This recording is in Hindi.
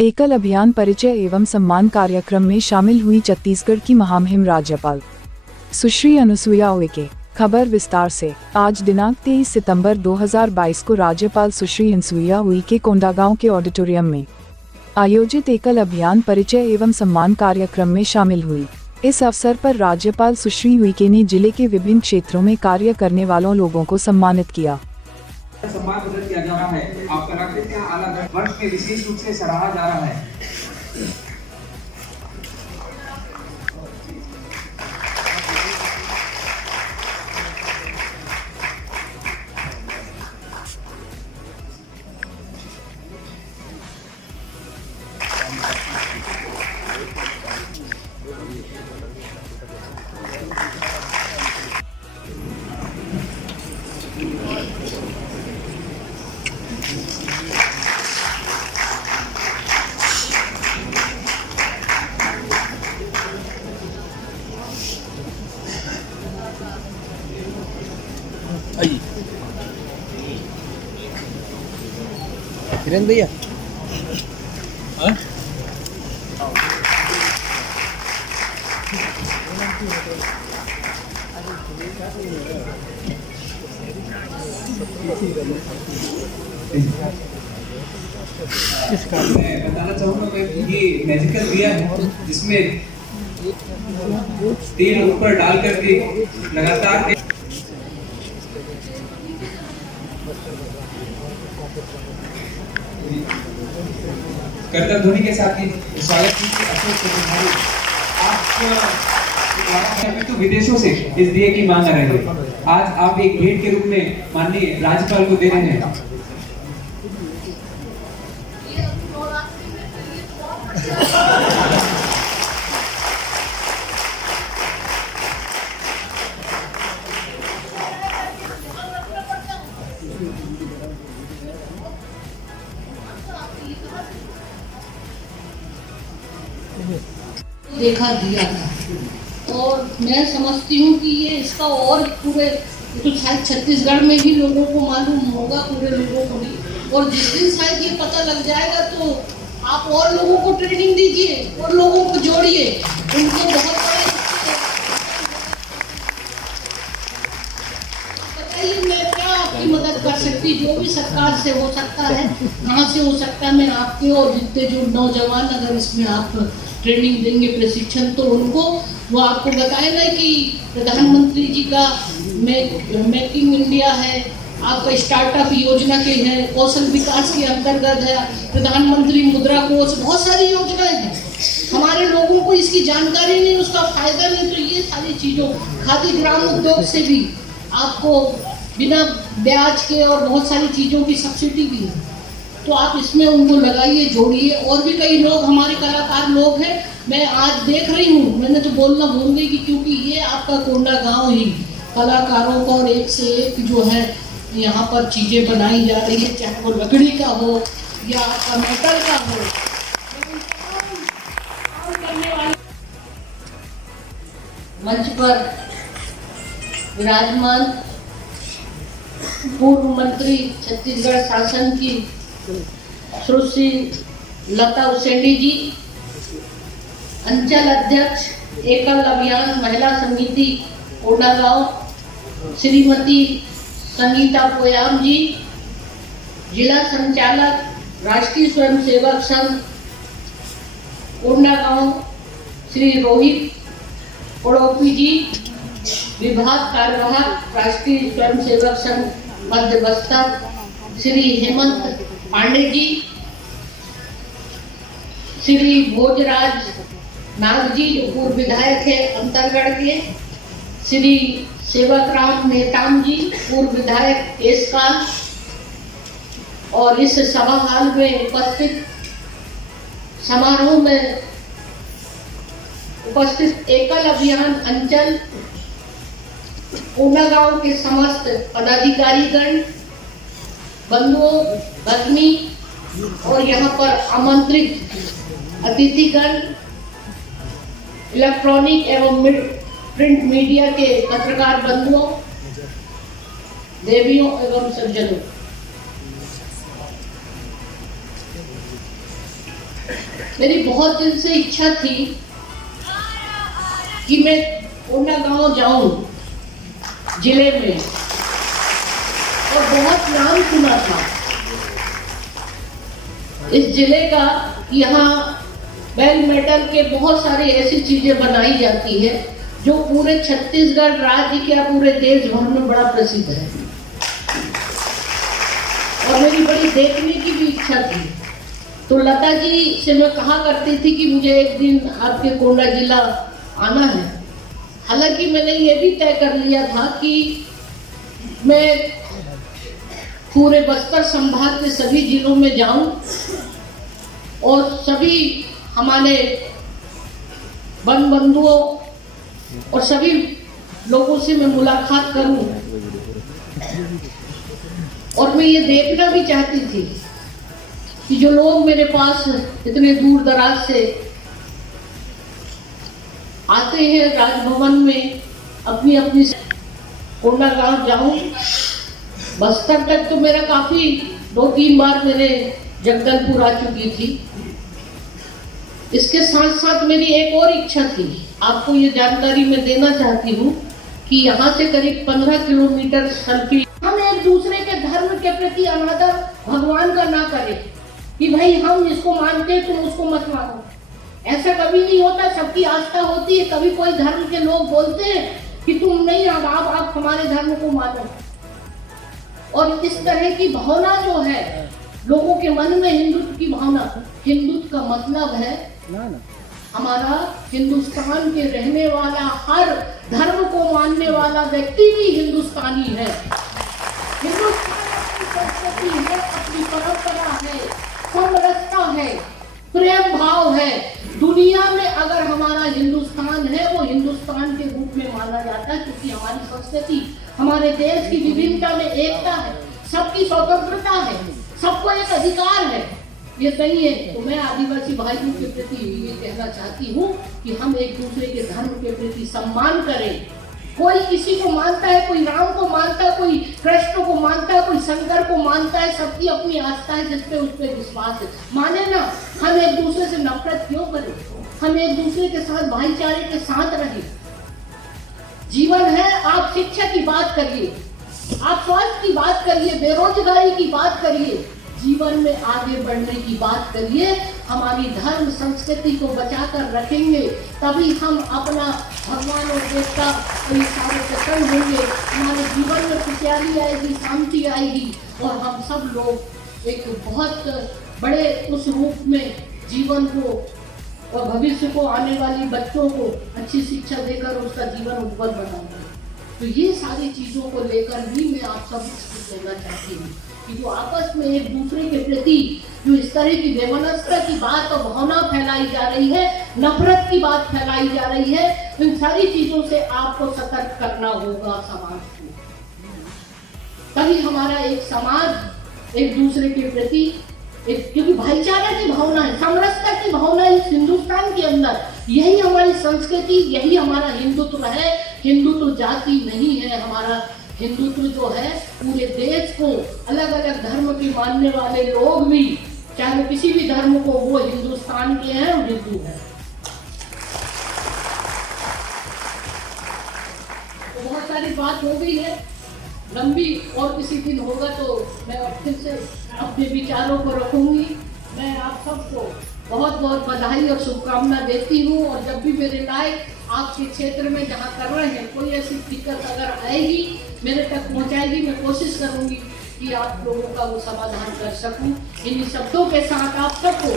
एकल अभियान परिचय एवं सम्मान कार्यक्रम में शामिल हुई छत्तीसगढ़ की महामहिम राज्यपाल सुश्री अनुसुईया उइके। खबर विस्तार से। आज दिनांक 23 सितंबर 2022 को राज्यपाल सुश्री अनुसुईया उइके कोंडागांव के ऑडिटोरियम में आयोजित एकल अभियान परिचय एवं सम्मान कार्यक्रम में शामिल हुई। इस अवसर पर राज्यपाल सुश्री उइके ने जिले के विभिन्न क्षेत्रों में कार्य करने वालों लोगों को सम्मानित किया। सम्मान प्रदान किया जा रहा है। आपका नागरिक आला वर्ष में विशेष रूप से सराहा जा रहा है। किरण भैया मैं बताना चाहूँगा कि ये मैजिकल दिया है जिसमें तेल ऊपर डाल करके लगातार करतल ध्वनि के साथ ही स्वागत कीजिए। आप तो विदेशों से इस दिए की मांग कर रहे हैं। आज आप एक भेंट के रूप में माननीय राज्यपाल को दे रहे हैं। देखा दिया था और मैं समझती हूँ कि ये इसका और पूरे तो शायद छत्तीसगढ़ में भी लोगों को मालूम होगा, पूरे लोगों को भी। और जिस दिन शायद ये पता लग जाएगा तो आप और लोगों को ट्रेनिंग दीजिए और लोगों को जोड़िए। उनको बहुत बड़े बताइए मैं क्या आपकी मदद कर सकती, जो भी सरकार से हो सकता है, कहाँ से हो सकता है। मैं आपके और जितने जो नौजवान अगर इसमें आप ट्रेनिंग देंगे, प्रशिक्षण, तो उनको वो आपको बताएगा कि प्रधानमंत्री जी का मेकिंग इंडिया है, आपका स्टार्टअप योजना के है, कौशल विकास के अंतर्गत है, प्रधानमंत्री मुद्रा कोष, बहुत सारी योजनाएं हैं। हमारे लोगों को इसकी जानकारी नहीं, उसका फायदा नहीं। तो ये सारी चीज़ों, खादी ग्राम उद्योग से भी आपको बिना ब्याज के और बहुत सारी चीज़ों की सब्सिडी भी है। तो आप इसमें उनको लगाइए, जोड़िए। और भी कई लोग हमारे कलाकार लोग हैं, मैं आज देख रही हूँ, मैंने तो बोलना भूल गई कि क्योंकि ये आपका कोंडागांव ही कलाकारों का और एक से एक जो है यहाँ पर चीज़ें बनाई जा रही है, चाहे वो लकड़ी का हो या आपका मेटल का हो। करने वाले मंच पर विराजमान पूर्व मंत्री छत्तीसगढ़ शासन की सुश्री लता उसेंडी जी, अंचल अध्यक्ष एकल अभियान महिला समिति कोंडागांव श्रीमती संगीता पोयाम जी, जिला संचालक राष्ट्रीय स्वयंसेवक संघ कोंडागांव श्री रोहित पड़ोपी जी, विभाग कार्यवाहक राष्ट्रीय स्वयंसेवक संघ मध्य बस्तर श्री हेमंत पांडे जी, श्री भोजराज नाग जी जो पूर्व विधायक है अंतरगढ़ के, श्री सेवक राम नेताम जी पूर्व विधायक एसकाल, और इस सभा हाल में उपस्थित समारोह में उपस्थित एकल अभियान अंचल कोंडागांव के समस्त पदाधिकारीगण, बंधुओं, भगिनी और यहाँ पर आमंत्रित अतिथिगण, इलेक्ट्रॉनिक एवं प्रिंट मीडिया के पत्रकार बंधुओं, देवियों एवं सज्जनों, मेरी बहुत दिन से इच्छा थी कि मैं कोंडागांव जाऊं जिले में, और बहुत नाम सुना था इस जिले का। यहाँ बेल मेटल के बहुत सारी ऐसी चीजें बनाई जाती है जो पूरे छत्तीसगढ़ राज्य के या पूरे देश भर में बड़ा प्रसिद्ध है, और मेरी बड़ी देखने की भी इच्छा थी। तो लता जी से मैं कहा करती थी कि मुझे एक दिन आपके कोंडा जिला आना है। हालांकि मैंने ये भी तय कर लिया था कि मैं पूरे बस्तर संभाग के सभी जिलों में जाऊं और सभी हमारे वन बंधुओं और सभी लोगों से मैं मुलाकात करूं। और मैं ये देखना भी चाहती थी कि जो लोग मेरे पास इतने दूर दराज से आते हैं राजभवन में, अपनी अपनी कोंडागांव जाऊं। बस्तर तक तो मेरा काफी 2-3 बार मैंने जगदलपुर आ चुकी थी। इसके साथ साथ मेरी एक और इच्छा थी, आपको ये जानकारी मैं देना चाहती हूँ कि यहाँ से करीब 15 किलोमीटर सल्फी। हम एक दूसरे के धर्म के प्रति अनादर भगवान का ना करें कि भाई हम इसको मानते हैं तुम उसको मत मानो। ऐसा कभी नहीं होता, सबकी आस्था होती है। कभी कोई धर्म के लोग बोलते हैं कि तुम नहीं, आप हमारे धर्म को मानो। और इस तरह की भावना जो है लोगों के मन में, हिंदुत्व की भावना, हिंदुत्व का मतलब है हमारा हिंदुस्तान के रहने वाला, हर धर्म को मानने वाला व्यक्ति भी हिंदुस्तानी है। हिंदुस्तान अपनी संस्कृति है, अपनी परंपरा है, समरसता है, प्रेम भाव है। दुनिया में अगर हमारा हिंदुस्तान है वो हिंदुस्तान के रूप में माना जाता है, क्योंकि हमारी संस्कृति, हमारे देश की विभिन्नता में एकता है, सबकी स्वतंत्रता है, सबको एक अधिकार है। ये सही है। तो मैं आदिवासी भाइयों के प्रति ये कहना चाहती हूँ कि हम एक दूसरे के धर्म के प्रति सम्मान करें। कोई किसी को मानता है, कोई राम को मानता है, कोई कृष्ण को मानता है, कोई शंकर को मानता है। सबकी अपनी आस्था है, जिसपे उस पर विश्वास है, माने ना। हम एक दूसरे से नफरत क्यों करें? हम एक दूसरे के साथ भाईचारे के साथ रहें। जीवन है। आप शिक्षा की बात करिए, आप स्वास्थ्य की बात करिए, बेरोजगारी की बात करिए, जीवन में आगे बढ़ने की बात करिए। हमारी धर्म संस्कृति को बचाकर रखेंगे तभी हम अपना भगवान और देश का ये सारे प्रसन्न होंगे। हमारे जीवन में खुशहाली आएगी, शांति आएगी, और हम सब लोग एक बहुत बड़े उस रूप में जीवन को और भविष्य को, आने वाली बच्चों को अच्छी शिक्षा देकर उसका जीवन उज्जवल बनाएंगे। तो ये सारी चीज़ों को लेकर भी मैं आप सब को कहना चाहती हूँ कि जो आपस में एक दूसरे के प्रति जो इस तरह की वैमनस्यता की बात और भावना फैलाई जा रही है, नफरत की बात फैलाई जा रही है, इन सारी चीजों से आपको सतर्क करना होगा समाज को। तभी हमारा एक समाज एक दूसरे के प्रति एक, क्योंकि भाईचारा की भावना है, समरसता की भावना इस हिंदुस्तान के अंदर, यही हमारी संस्कृति, यही हमारा हिंदुत्व है। हिंदुत्व जाति नहीं है, हमारा हिंदुत्व जो है पूरे देश को, अलग अलग धर्म के मानने वाले लोग भी, चाहे किसी भी धर्म को, वो हिंदुस्तान के हैं और हिंदू हैं। तो बहुत सारी बात हो गई है, लंबी, और किसी दिन होगा तो मैं फिर से अपने विचारों को रखूंगी। मैं आप सबको बहुत बहुत बधाई और शुभकामना देती हूँ। और जब भी मेरे लायक आपके क्षेत्र में जहाँ कर रहे हैं कोई ऐसी दिक्कत अगर आएगी, मेरे तक पहुँचाएगी, मैं कोशिश करूँगी कि आप लोगों का वो समाधान कर सकूँ। इन्हीं शब्दों के साथ आप सबको